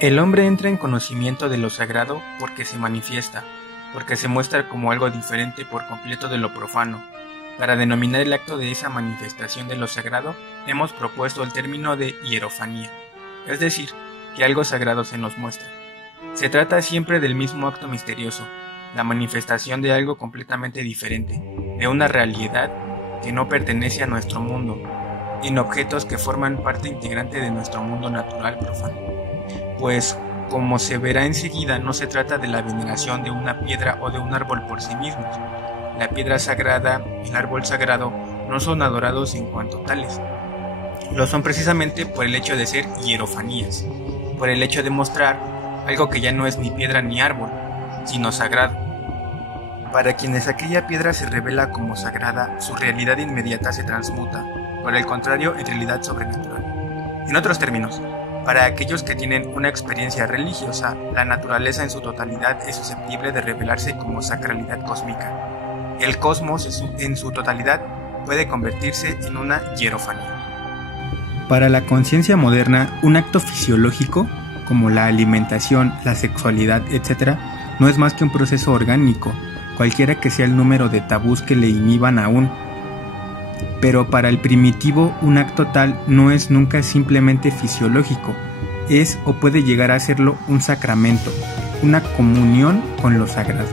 El hombre entra en conocimiento de lo sagrado porque se manifiesta, porque se muestra como algo diferente por completo de lo profano. Para denominar el acto de esa manifestación de lo sagrado, hemos propuesto el término de hierofanía, es decir, que algo sagrado se nos muestra. Se trata siempre del mismo acto misterioso, la manifestación de algo completamente diferente, de una realidad que no pertenece a nuestro mundo, en objetos que forman parte integrante de nuestro mundo natural profano. Pues, como se verá enseguida, no se trata de la veneración de una piedra o de un árbol por sí mismos. La piedra sagrada y el árbol sagrado no son adorados en cuanto tales. Lo son precisamente por el hecho de ser hierofanías, por el hecho de mostrar algo que ya no es ni piedra ni árbol, sino sagrado. Para quienes aquella piedra se revela como sagrada, su realidad inmediata se transmuta, por el contrario, en realidad sobrenatural. En otros términos, para aquellos que tienen una experiencia religiosa, la naturaleza en su totalidad es susceptible de revelarse como sacralidad cósmica. El cosmos en su totalidad puede convertirse en una hierofanía. Para la conciencia moderna, un acto fisiológico, como la alimentación, la sexualidad, etc., no es más que un proceso orgánico, cualquiera que sea el número de tabús que le inhiban aún. Pero para el primitivo, un acto tal no es nunca simplemente fisiológico, es o puede llegar a serlo un sacramento, una comunión con lo sagrado.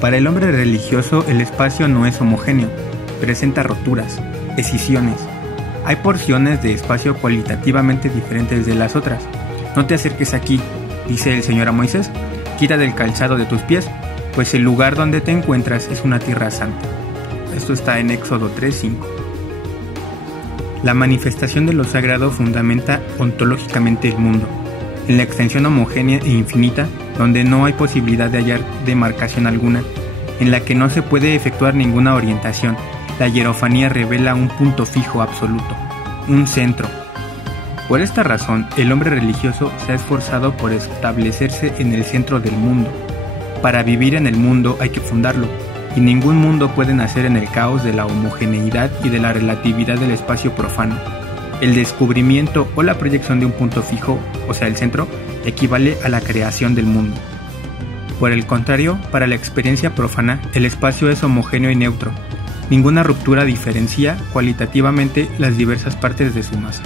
Para el hombre religioso, el espacio no es homogéneo, presenta roturas, escisiones. Hay porciones de espacio cualitativamente diferentes de las otras. No te acerques aquí, dice el Señor a Moisés, quita del calzado de tus pies, pues el lugar donde te encuentras es una tierra santa. Esto está en Éxodo 3:5. La manifestación de lo sagrado fundamenta ontológicamente el mundo, en la extensión homogénea e infinita, donde no hay posibilidad de hallar demarcación alguna, en la que no se puede efectuar ninguna orientación. La hierofanía revela un punto fijo absoluto, un centro. Por esta razón, el hombre religioso se ha esforzado por establecerse en el centro del mundo. Para vivir en el mundo hay que fundarlo, y ningún mundo puede nacer en el caos de la homogeneidad y de la relatividad del espacio profano. El descubrimiento o la proyección de un punto fijo, o sea el centro, equivale a la creación del mundo. Por el contrario, para la experiencia profana, el espacio es homogéneo y neutro. Ninguna ruptura diferencia cualitativamente las diversas partes de su masa.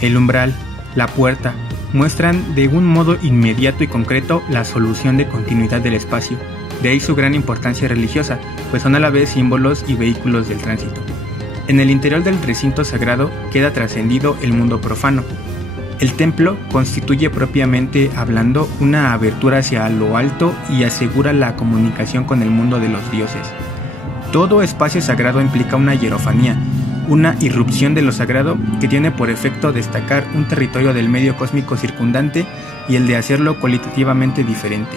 El umbral, la puerta, muestran de un modo inmediato y concreto la solución de continuidad del espacio. De ahí su gran importancia religiosa, pues son a la vez símbolos y vehículos del tránsito. En el interior del recinto sagrado queda trascendido el mundo profano. El templo constituye propiamente hablando una abertura hacia lo alto y asegura la comunicación con el mundo de los dioses. Todo espacio sagrado implica una hierofanía, una irrupción de lo sagrado que tiene por efecto destacar un territorio del medio cósmico circundante y el de hacerlo cualitativamente diferente.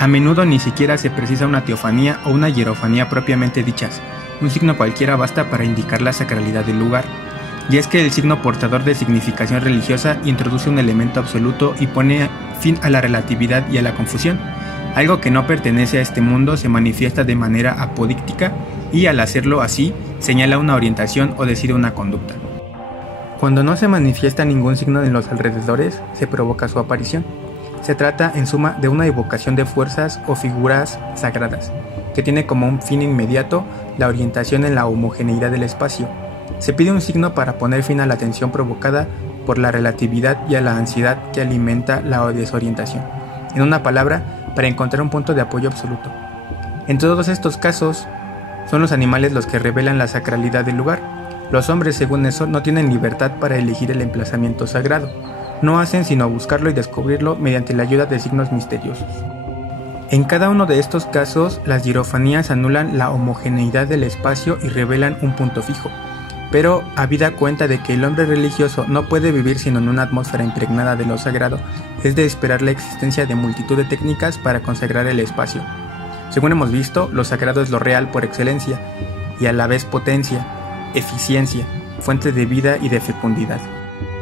A menudo ni siquiera se precisa una teofanía o una hierofanía propiamente dichas. Un signo cualquiera basta para indicar la sacralidad del lugar. Y es que el signo portador de significación religiosa introduce un elemento absoluto y pone fin a la relatividad y a la confusión. Algo que no pertenece a este mundo se manifiesta de manera apodíctica y al hacerlo así, señala una orientación o decide una conducta. Cuando no se manifiesta ningún signo en los alrededores, se provoca su aparición. Se trata, en suma, de una evocación de fuerzas o figuras sagradas, que tiene como un fin inmediato la orientación en la homogeneidad del espacio. Se pide un signo para poner fin a la tensión provocada por la relatividad y a la ansiedad que alimenta la desorientación. En una palabra, para encontrar un punto de apoyo absoluto. En todos estos casos, son los animales los que revelan la sacralidad del lugar. Los hombres, según eso, no tienen libertad para elegir el emplazamiento sagrado. No hacen sino buscarlo y descubrirlo mediante la ayuda de signos misteriosos. En cada uno de estos casos, las hierofanías anulan la homogeneidad del espacio y revelan un punto fijo. Pero, habida cuenta de que el hombre religioso no puede vivir sino en una atmósfera impregnada de lo sagrado, es de esperar la existencia de multitud de técnicas para consagrar el espacio. Según hemos visto, lo sagrado es lo real por excelencia, y a la vez potencia, eficiencia, fuente de vida y de fecundidad.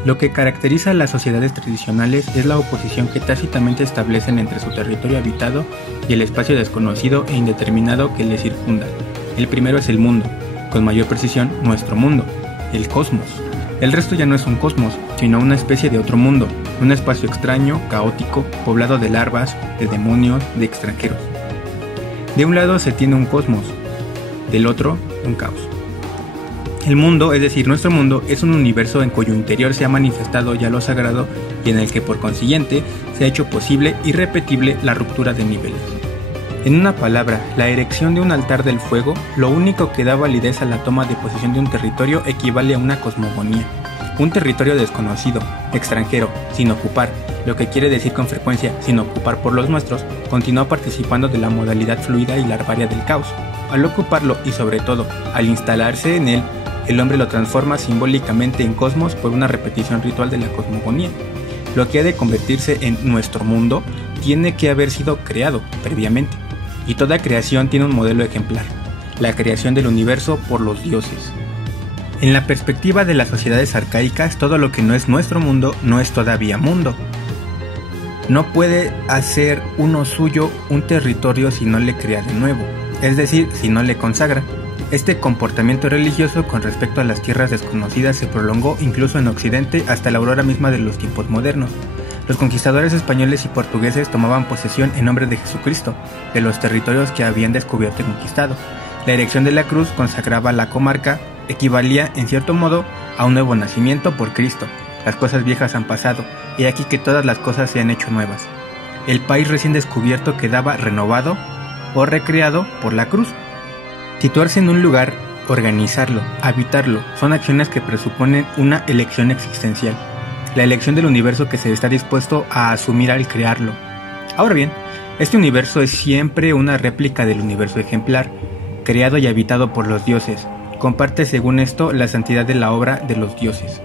Lo que caracteriza a las sociedades tradicionales es la oposición que tácitamente establecen entre su territorio habitado y el espacio desconocido e indeterminado que le circunda. El primero es el mundo, con mayor precisión nuestro mundo, el cosmos. El resto ya no es un cosmos, sino una especie de otro mundo, un espacio extraño, caótico, poblado de larvas, de demonios, de extranjeros. De un lado se tiene un cosmos, del otro un caos. El mundo, es decir, nuestro mundo, es un universo en cuyo interior se ha manifestado ya lo sagrado y en el que por consiguiente se ha hecho posible y repetible la ruptura de niveles. En una palabra, la erección de un altar del fuego, lo único que da validez a la toma de posesión de un territorio equivale a una cosmogonía. Un territorio desconocido, extranjero, sin ocupar, lo que quiere decir con frecuencia sin ocupar por los nuestros, continúa participando de la modalidad fluida y larvaria del caos. Al ocuparlo y sobre todo, al instalarse en él, el hombre lo transforma simbólicamente en cosmos por una repetición ritual de la cosmogonía. Lo que ha de convertirse en nuestro mundo tiene que haber sido creado previamente, y toda creación tiene un modelo ejemplar, la creación del universo por los dioses. En la perspectiva de las sociedades arcaicas, todo lo que no es nuestro mundo no es todavía mundo. No puede hacer uno suyo un territorio si no le crea de nuevo, es decir, si no le consagra. Este comportamiento religioso con respecto a las tierras desconocidas se prolongó incluso en Occidente hasta la aurora misma de los tiempos modernos. Los conquistadores españoles y portugueses tomaban posesión en nombre de Jesucristo de los territorios que habían descubierto y conquistado. La erección de la cruz consagraba la comarca, equivalía en cierto modo a un nuevo nacimiento por Cristo. Las cosas viejas han pasado, y aquí que todas las cosas se han hecho nuevas. El país recién descubierto quedaba renovado o recreado por la cruz. Situarse en un lugar, organizarlo, habitarlo, son acciones que presuponen una elección existencial, la elección del universo que se está dispuesto a asumir al crearlo. Ahora bien, este universo es siempre una réplica del universo ejemplar, creado y habitado por los dioses. Comparte según esto la santidad de la obra de los dioses.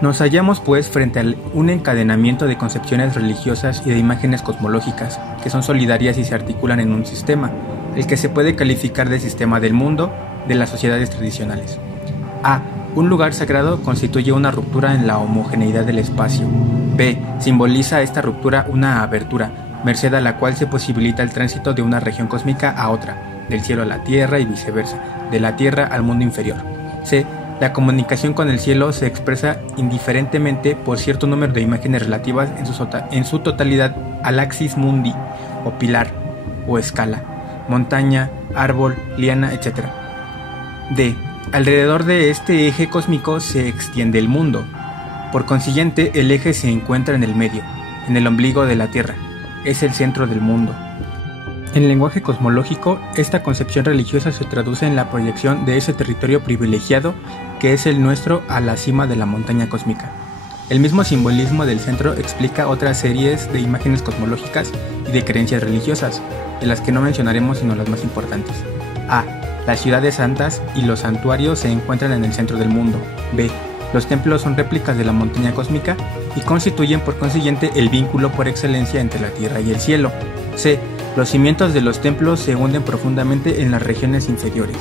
Nos hallamos pues frente a un encadenamiento de concepciones religiosas y de imágenes cosmológicas, que son solidarias y se articulan en un sistema, el que se puede calificar de sistema del mundo de las sociedades tradicionales. A. Un lugar sagrado constituye una ruptura en la homogeneidad del espacio. B. Simboliza esta ruptura una abertura, merced a la cual se posibilita el tránsito de una región cósmica a otra, del cielo a la tierra y viceversa, de la tierra al mundo inferior. C. La comunicación con el cielo se expresa indiferentemente por cierto número de imágenes relativas en su totalidad al axis mundi, o pilar, o escala, montaña, árbol, liana, etc. D. Alrededor de este eje cósmico se extiende el mundo. Por consiguiente, el eje se encuentra en el medio, en el ombligo de la Tierra. Es el centro del mundo. En el lenguaje cosmológico, esta concepción religiosa se traduce en la proyección de ese territorio privilegiado que es el nuestro a la cima de la montaña cósmica. El mismo simbolismo del centro explica otras series de imágenes cosmológicas y de creencias religiosas, de las que no mencionaremos sino las más importantes. A. Las ciudades santas y los santuarios se encuentran en el centro del mundo. B. Los templos son réplicas de la montaña cósmica y constituyen por consiguiente el vínculo por excelencia entre la tierra y el cielo. C. Los cimientos de los templos se hunden profundamente en las regiones inferiores.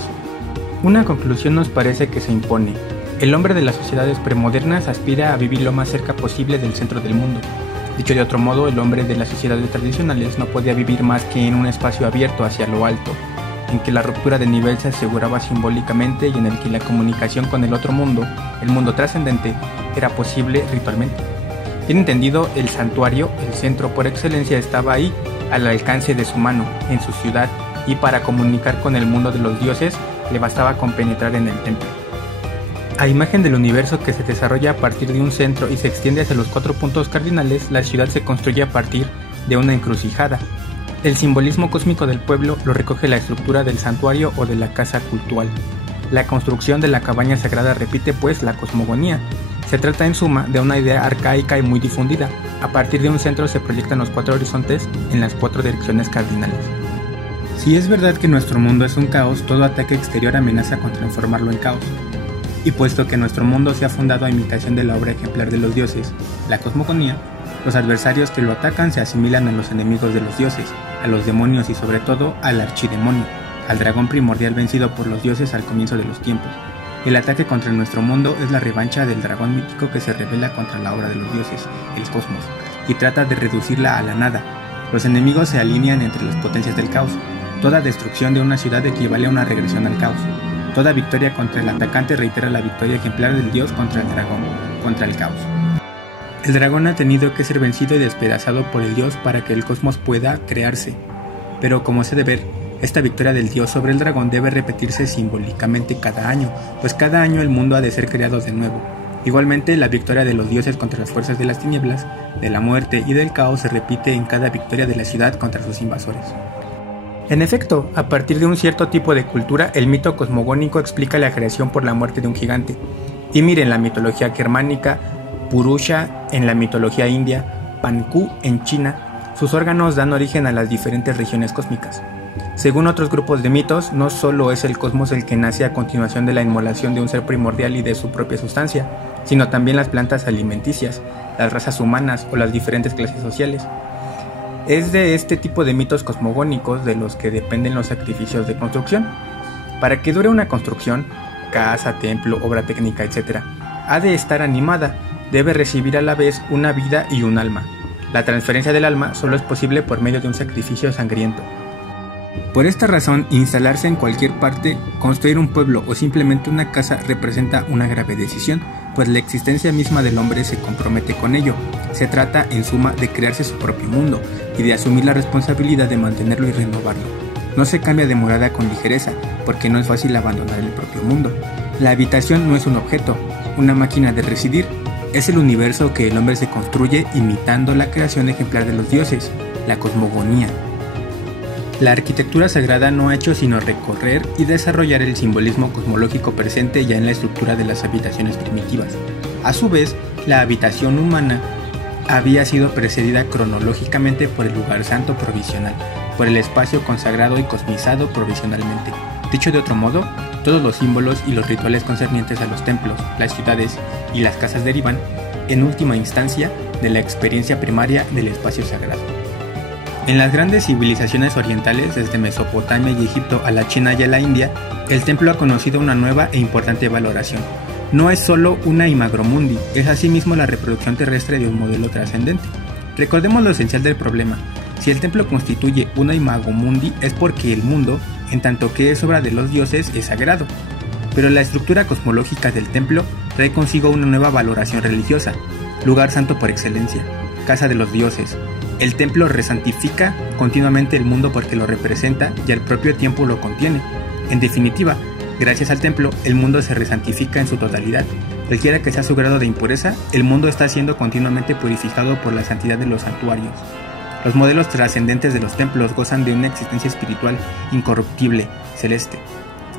Una conclusión nos parece que se impone. El hombre de las sociedades premodernas aspira a vivir lo más cerca posible del centro del mundo. Dicho de otro modo, el hombre de las sociedades tradicionales no podía vivir más que en un espacio abierto hacia lo alto, en que la ruptura de nivel se aseguraba simbólicamente y en el que la comunicación con el otro mundo, el mundo trascendente, era posible ritualmente. Bien entendido, el santuario, el centro por excelencia, estaba ahí, al alcance de su mano, en su ciudad, y para comunicar con el mundo de los dioses, le bastaba con penetrar en el templo. A imagen del universo que se desarrolla a partir de un centro y se extiende hacia los 4 puntos cardinales, la ciudad se construye a partir de una encrucijada. El simbolismo cósmico del pueblo lo recoge la estructura del santuario o de la casa cultual. La construcción de la cabaña sagrada repite pues la cosmogonía. Se trata en suma de una idea arcaica y muy difundida. A partir de un centro se proyectan los 4 horizontes en las 4 direcciones cardinales. Si es verdad que nuestro mundo es un caos, todo ataque exterior amenaza con transformarlo en caos. Y puesto que nuestro mundo se ha fundado a imitación de la obra ejemplar de los dioses, la cosmogonía, los adversarios que lo atacan se asimilan a los enemigos de los dioses, a los demonios y sobre todo al archidemonio, al dragón primordial vencido por los dioses al comienzo de los tiempos. El ataque contra nuestro mundo es la revancha del dragón mítico que se rebela contra la obra de los dioses, el cosmos, y trata de reducirla a la nada. Los enemigos se alinean entre las potencias del caos. Toda destrucción de una ciudad equivale a una regresión al caos. Toda victoria contra el atacante reitera la victoria ejemplar del dios contra el dragón, contra el caos. El dragón ha tenido que ser vencido y despedazado por el dios para que el cosmos pueda crearse. Pero como se debe ver, esta victoria del dios sobre el dragón debe repetirse simbólicamente cada año, pues cada año el mundo ha de ser creado de nuevo. Igualmente, la victoria de los dioses contra las fuerzas de las tinieblas, de la muerte y del caos se repite en cada victoria de la ciudad contra sus invasores. En efecto, a partir de un cierto tipo de cultura, el mito cosmogónico explica la creación por la muerte de un gigante. Ymir en la mitología germánica, Purusha en la mitología india, Panku en China, sus órganos dan origen a las diferentes regiones cósmicas. Según otros grupos de mitos, no solo es el cosmos el que nace a continuación de la inmolación de un ser primordial y de su propia sustancia, sino también las plantas alimenticias, las razas humanas o las diferentes clases sociales. Es de este tipo de mitos cosmogónicos de los que dependen los sacrificios de construcción. Para que dure una construcción, casa, templo, obra técnica, etc., ha de estar animada, debe recibir a la vez una vida y un alma. La transferencia del alma solo es posible por medio de un sacrificio sangriento. Por esta razón, instalarse en cualquier parte, construir un pueblo o simplemente una casa representa una grave decisión, pues la existencia misma del hombre se compromete con ello. Se trata, en suma, de crearse su propio mundo y de asumir la responsabilidad de mantenerlo y renovarlo. No se cambia de morada con ligereza, porque no es fácil abandonar el propio mundo. La habitación no es un objeto, una máquina de residir, es el universo que el hombre se construye imitando la creación ejemplar de los dioses, la cosmogonía. La arquitectura sagrada no ha hecho sino recorrer y desarrollar el simbolismo cosmológico presente ya en la estructura de las habitaciones primitivas. A su vez, la habitación humana había sido precedida cronológicamente por el lugar santo provisional, por el espacio consagrado y cosmizado provisionalmente. Dicho de otro modo, todos los símbolos y los rituales concernientes a los templos, las ciudades y las casas derivan, en última instancia, de la experiencia primaria del espacio sagrado. En las grandes civilizaciones orientales, desde Mesopotamia y Egipto a la China y a la India, el templo ha conocido una nueva e importante valoración. No es solo una imago mundi, es asimismo la reproducción terrestre de un modelo trascendente. Recordemos lo esencial del problema. Si el templo constituye una imago mundi es porque el mundo, en tanto que es obra de los dioses, es sagrado. Pero la estructura cosmológica del templo trae consigo una nueva valoración religiosa, lugar santo por excelencia, casa de los dioses. El templo resantifica continuamente el mundo porque lo representa y al propio tiempo lo contiene. En definitiva, gracias al templo, el mundo se resantifica en su totalidad. Cualquiera que sea su grado de impureza, el mundo está siendo continuamente purificado por la santidad de los santuarios. Los modelos trascendentes de los templos gozan de una existencia espiritual incorruptible, celeste.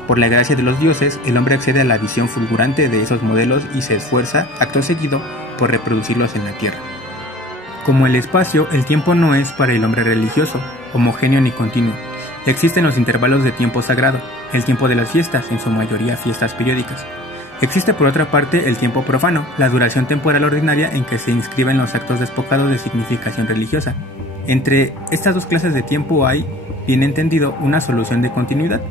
Por la gracia de los dioses, el hombre accede a la visión fulgurante de esos modelos y se esfuerza, acto seguido, por reproducirlos en la tierra. Como el espacio, el tiempo no es para el hombre religioso, homogéneo ni continuo. Existen los intervalos de tiempo sagrado, el tiempo de las fiestas, en su mayoría fiestas periódicas. Existe por otra parte el tiempo profano, la duración temporal ordinaria en que se inscriben los actos despojados de significación religiosa. Entre estas dos clases de tiempo hay, bien entendido, una solución de continuidad.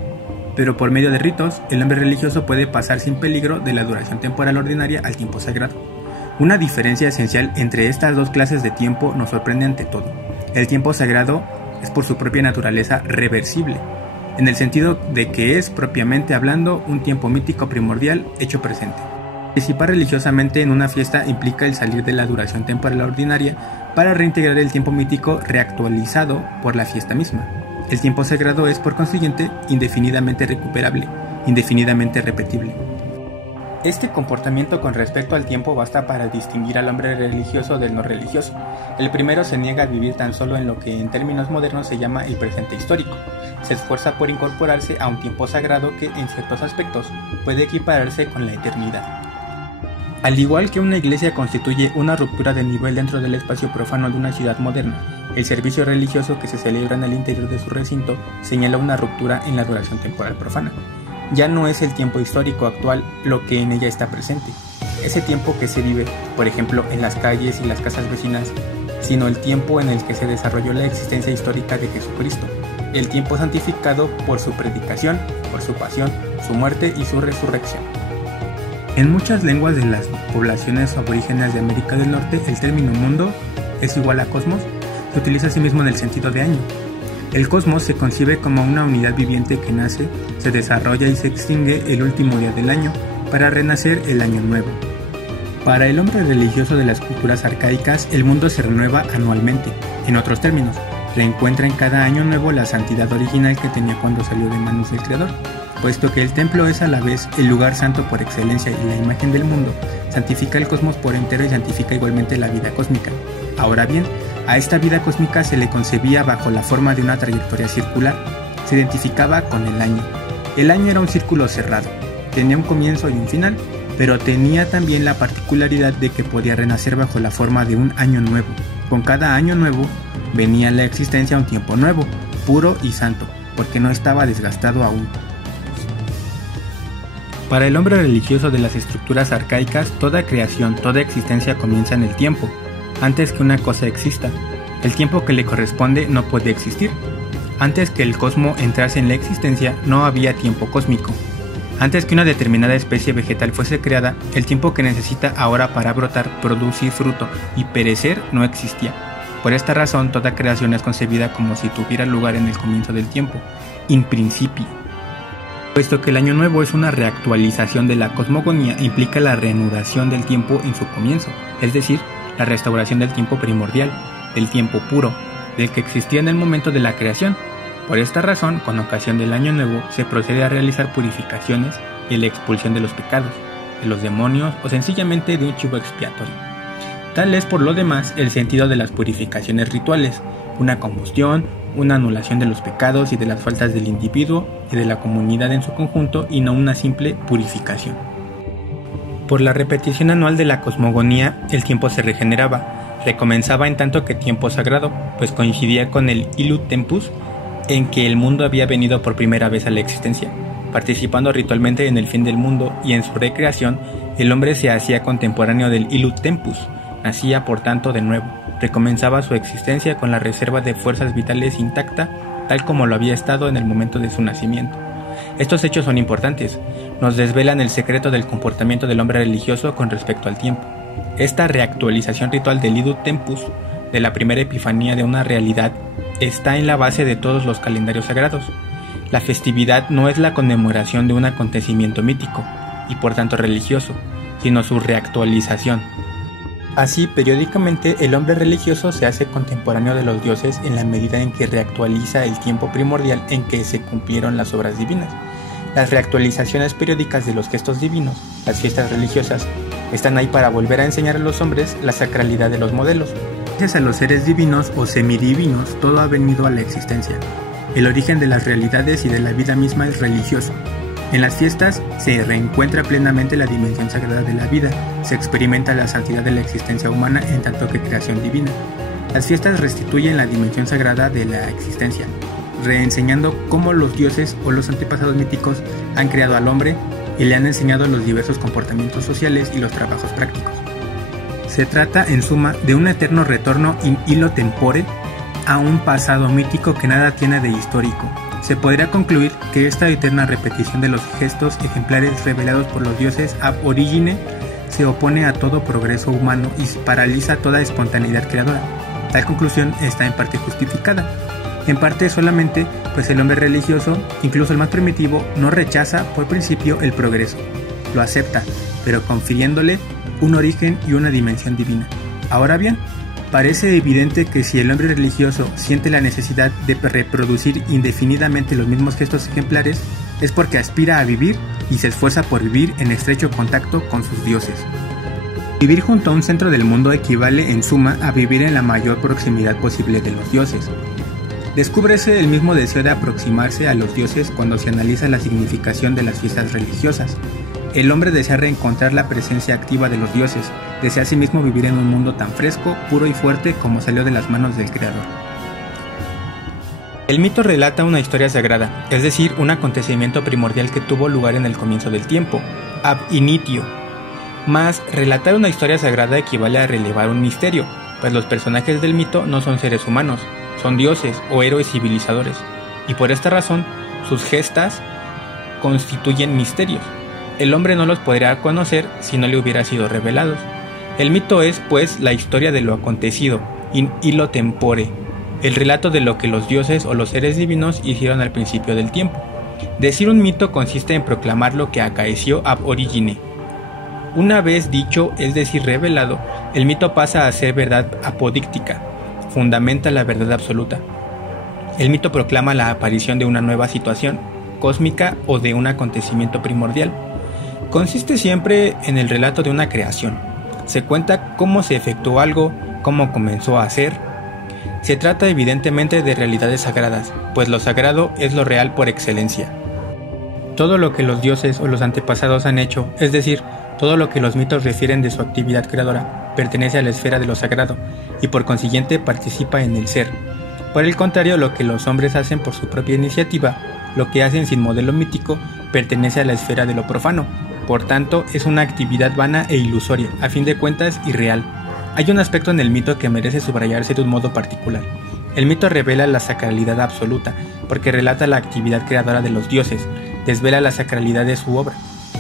Pero por medio de ritos, el hombre religioso puede pasar sin peligro de la duración temporal ordinaria al tiempo sagrado. Una diferencia esencial entre estas dos clases de tiempo nos sorprende ante todo. El tiempo sagrado es por su propia naturaleza reversible, en el sentido de que es, propiamente hablando, un tiempo mítico primordial hecho presente. Participar religiosamente en una fiesta implica el salir de la duración temporal ordinaria para reintegrar el tiempo mítico reactualizado por la fiesta misma. El tiempo sagrado es, por consiguiente, indefinidamente recuperable, indefinidamente repetible. Este comportamiento con respecto al tiempo basta para distinguir al hombre religioso del no religioso. El primero se niega a vivir tan solo en lo que en términos modernos se llama el presente histórico. Se esfuerza por incorporarse a un tiempo sagrado que, en ciertos aspectos, puede equipararse con la eternidad. Al igual que una iglesia constituye una ruptura de nivel dentro del espacio profano de una ciudad moderna, el servicio religioso que se celebra en el interior de su recinto señala una ruptura en la duración temporal profana. Ya no es el tiempo histórico actual lo que en ella está presente, ese tiempo que se vive, por ejemplo, en las calles y las casas vecinas, sino el tiempo en el que se desarrolló la existencia histórica de Jesucristo, el tiempo santificado por su predicación, por su pasión, su muerte y su resurrección. En muchas lenguas de las poblaciones aborígenes de América del Norte, el término mundo es igual a cosmos, se utiliza asimismo en el sentido de año. El cosmos se concibe como una unidad viviente que nace, se desarrolla y se extingue el último día del año para renacer el año nuevo. Para el hombre religioso de las culturas arcaicas, el mundo se renueva anualmente. En otros términos, reencuentra en cada año nuevo la santidad original que tenía cuando salió de manos del Creador. Puesto que el templo es a la vez el lugar santo por excelencia y la imagen del mundo, santifica el cosmos por entero y santifica igualmente la vida cósmica. Ahora bien, a esta vida cósmica se le concebía bajo la forma de una trayectoria circular. Se identificaba con el año. El año era un círculo cerrado, tenía un comienzo y un final, pero tenía también la particularidad de que podía renacer bajo la forma de un año nuevo. Con cada año nuevo venía la existencia a un tiempo nuevo, puro y santo, porque no estaba desgastado aún. Para el hombre religioso de las estructuras arcaicas, toda creación, toda existencia comienza en el tiempo. Antes que una cosa exista, el tiempo que le corresponde no puede existir. Antes que el cosmos entrase en la existencia, no había tiempo cósmico. Antes que una determinada especie vegetal fuese creada, el tiempo que necesita ahora para brotar, producir fruto y perecer no existía. Por esta razón, toda creación es concebida como si tuviera lugar en el comienzo del tiempo, in principio. Puesto que el año nuevo es una reactualización de la cosmogonía, implica la reanudación del tiempo en su comienzo, es decir, la restauración del tiempo primordial, del tiempo puro, del que existía en el momento de la creación. Por esta razón, con ocasión del año nuevo, se procede a realizar purificaciones y la expulsión de los pecados, de los demonios o sencillamente de un chivo expiatorio. Tal es por lo demás el sentido de las purificaciones rituales, una combustión, una anulación de los pecados y de las faltas del individuo y de la comunidad en su conjunto y no una simple purificación. Por la repetición anual de la cosmogonía, el tiempo se regeneraba, recomenzaba en tanto que tiempo sagrado, pues coincidía con el Illud Tempus, en que el mundo había venido por primera vez a la existencia. Participando ritualmente en el fin del mundo y en su recreación, el hombre se hacía contemporáneo del Illud Tempus, nacía por tanto de nuevo, recomenzaba su existencia con la reserva de fuerzas vitales intacta, tal como lo había estado en el momento de su nacimiento. Estos hechos son importantes, nos desvelan el secreto del comportamiento del hombre religioso con respecto al tiempo. Esta reactualización ritual del Illud Tempus, de la primera epifanía de una realidad, está en la base de todos los calendarios sagrados. La festividad no es la conmemoración de un acontecimiento mítico, y por tanto religioso, sino su reactualización. Así, periódicamente, el hombre religioso se hace contemporáneo de los dioses en la medida en que reactualiza el tiempo primordial en que se cumplieron las obras divinas. Las reactualizaciones periódicas de los gestos divinos, las fiestas religiosas, están ahí para volver a enseñar a los hombres la sacralidad de los modelos. Gracias a los seres divinos o semidivinos, todo ha venido a la existencia. El origen de las realidades y de la vida misma es religioso. En las fiestas se reencuentra plenamente la dimensión sagrada de la vida, se experimenta la santidad de la existencia humana en tanto que creación divina. Las fiestas restituyen la dimensión sagrada de la existencia, reenseñando cómo los dioses o los antepasados míticos han creado al hombre y le han enseñado los diversos comportamientos sociales y los trabajos prácticos. Se trata, en suma, de un eterno retorno in illo tempore a un pasado mítico que nada tiene de histórico. Se podría concluir que esta eterna repetición de los gestos ejemplares revelados por los dioses ab origine se opone a todo progreso humano y paraliza toda espontaneidad creadora. Tal conclusión está en parte justificada. En parte solamente, pues el hombre religioso, incluso el más primitivo, no rechaza por principio el progreso. Lo acepta, pero confiriéndole un origen y una dimensión divina. Ahora bien, parece evidente que si el hombre religioso siente la necesidad de reproducir indefinidamente los mismos gestos ejemplares, es porque aspira a vivir y se esfuerza por vivir en estrecho contacto con sus dioses. Vivir junto a un centro del mundo equivale en suma a vivir en la mayor proximidad posible de los dioses. Descúbrese el mismo deseo de aproximarse a los dioses cuando se analiza la significación de las fiestas religiosas. El hombre desea reencontrar la presencia activa de los dioses, desea asimismo vivir en un mundo tan fresco, puro y fuerte como salió de las manos del Creador. El mito relata una historia sagrada, es decir, un acontecimiento primordial que tuvo lugar en el comienzo del tiempo, ab initio. Mas, relatar una historia sagrada equivale a relevar un misterio, pues los personajes del mito no son seres humanos, son dioses o héroes civilizadores, y por esta razón, sus gestas constituyen misterios. El hombre no los podría conocer si no le hubiera sido revelados. El mito es, pues, la historia de lo acontecido, in illo tempore, el relato de lo que los dioses o los seres divinos hicieron al principio del tiempo. Decir un mito consiste en proclamar lo que acaeció ab origine. Una vez dicho, es decir, revelado, el mito pasa a ser verdad apodíctica, fundamenta la verdad absoluta. El mito proclama la aparición de una nueva situación cósmica o de un acontecimiento primordial. Consiste siempre en el relato de una creación. Se cuenta cómo se efectuó algo, cómo comenzó a ser. Se trata evidentemente de realidades sagradas, pues lo sagrado es lo real por excelencia. Todo lo que los dioses o los antepasados han hecho, es decir, todo lo que los mitos refieren de su actividad creadora, pertenece a la esfera de lo sagrado y por consiguiente participa en el ser. Por el contrario, lo que los hombres hacen por su propia iniciativa, lo que hacen sin modelo mítico, pertenece a la esfera de lo profano. Por tanto, es una actividad vana e ilusoria, a fin de cuentas irreal. Hay un aspecto en el mito que merece subrayarse de un modo particular. El mito revela la sacralidad absoluta, porque relata la actividad creadora de los dioses, desvela la sacralidad de su obra.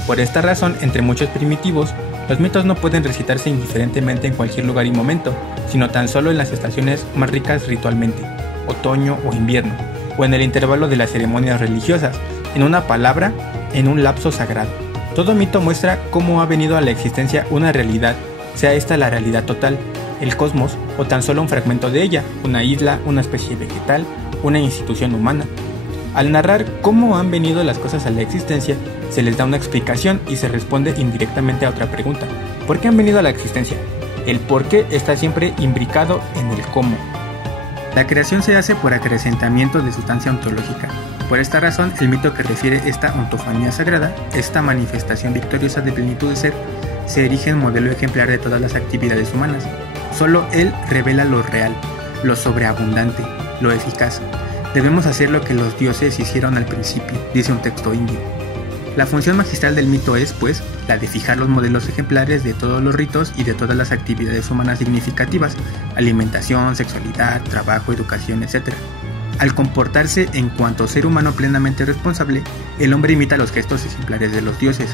Por esta razón, entre muchos primitivos, los mitos no pueden recitarse indiferentemente en cualquier lugar y momento, sino tan solo en las estaciones más ricas ritualmente, otoño o invierno, o en el intervalo de las ceremonias religiosas, en una palabra, en un lapso sagrado. Todo mito muestra cómo ha venido a la existencia una realidad, sea esta la realidad total, el cosmos, o tan solo un fragmento de ella, una isla, una especie vegetal, una institución humana. Al narrar cómo han venido las cosas a la existencia, se les da una explicación y se responde indirectamente a otra pregunta. ¿Por qué han venido a la existencia? El por qué está siempre imbricado en el cómo. La creación se hace por acrecentamiento de sustancia ontológica. Por esta razón, el mito que refiere esta ontofanía sagrada, esta manifestación victoriosa de plenitud de ser, se erige en modelo ejemplar de todas las actividades humanas. Solo él revela lo real, lo sobreabundante, lo eficaz. Debemos hacer lo que los dioses hicieron al principio, dice un texto indio. La función magistral del mito es, pues, la de fijar los modelos ejemplares de todos los ritos y de todas las actividades humanas significativas, alimentación, sexualidad, trabajo, educación, etc. Al comportarse en cuanto ser humano plenamente responsable, el hombre imita los gestos ejemplares de los dioses,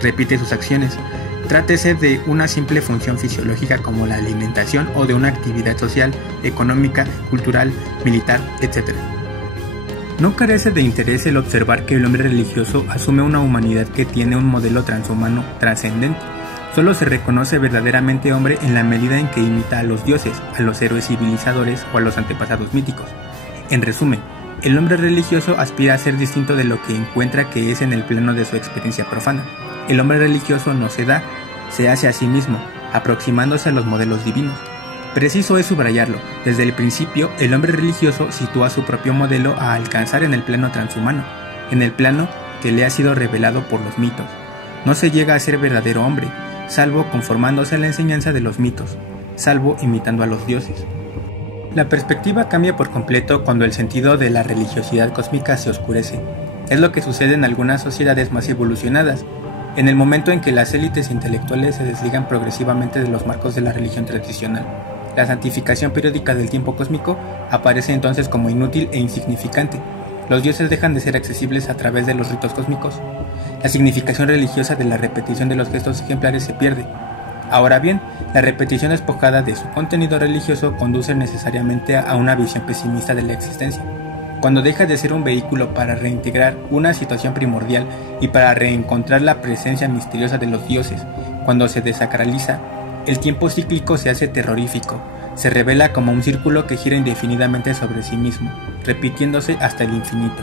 repite sus acciones, trátese de una simple función fisiológica como la alimentación o de una actividad social, económica, cultural, militar, etc. No carece de interés el observar que el hombre religioso asume una humanidad que tiene un modelo transhumano trascendente. Solo se reconoce verdaderamente hombre en la medida en que imita a los dioses, a los héroes civilizadores o a los antepasados míticos. En resumen, el hombre religioso aspira a ser distinto de lo que encuentra que es en el plano de su experiencia profana. El hombre religioso no se da, se hace a sí mismo, aproximándose a los modelos divinos. Preciso es subrayarlo, desde el principio el hombre religioso sitúa su propio modelo a alcanzar en el plano transhumano, en el plano que le ha sido revelado por los mitos. No se llega a ser verdadero hombre, salvo conformándose a la enseñanza de los mitos, salvo imitando a los dioses. La perspectiva cambia por completo cuando el sentido de la religiosidad cósmica se oscurece. Es lo que sucede en algunas sociedades más evolucionadas, en el momento en que las élites intelectuales se desligan progresivamente de los marcos de la religión tradicional. La santificación periódica del tiempo cósmico aparece entonces como inútil e insignificante. Los dioses dejan de ser accesibles a través de los ritos cósmicos. La significación religiosa de la repetición de los gestos ejemplares se pierde. Ahora bien, la repetición despojada de su contenido religioso conduce necesariamente a una visión pesimista de la existencia. Cuando deja de ser un vehículo para reintegrar una situación primordial y para reencontrar la presencia misteriosa de los dioses, cuando se desacraliza, el tiempo cíclico se hace terrorífico, se revela como un círculo que gira indefinidamente sobre sí mismo, repitiéndose hasta el infinito.